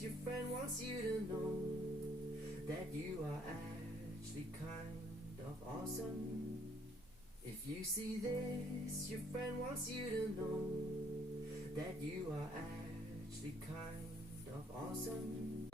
this, your friend wants you to know that you are actually kind of awesome. If you see this, your friend wants you to know that you are actually kind of awesome.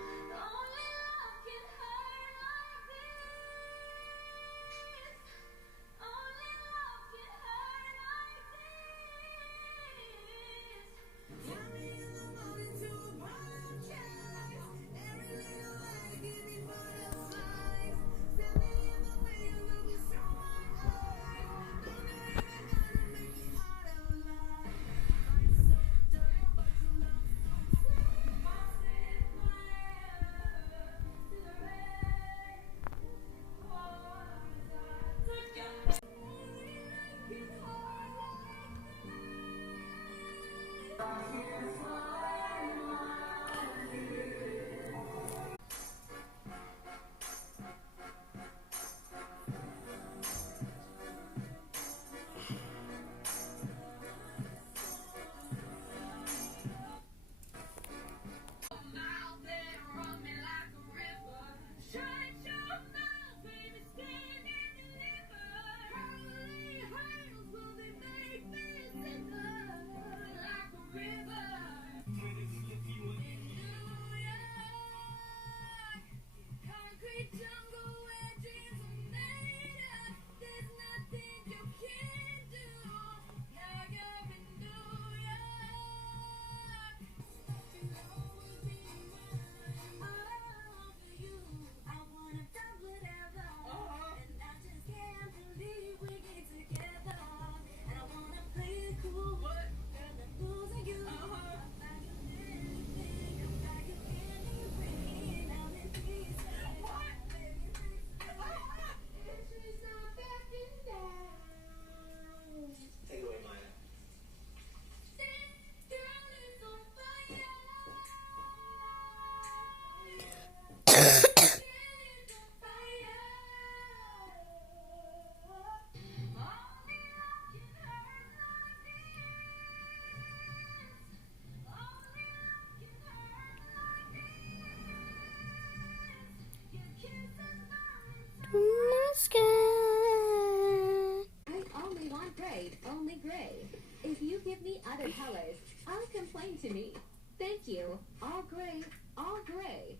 Only gray. If you give me other colors, I'll complain to me. Thank you. All gray, all gray.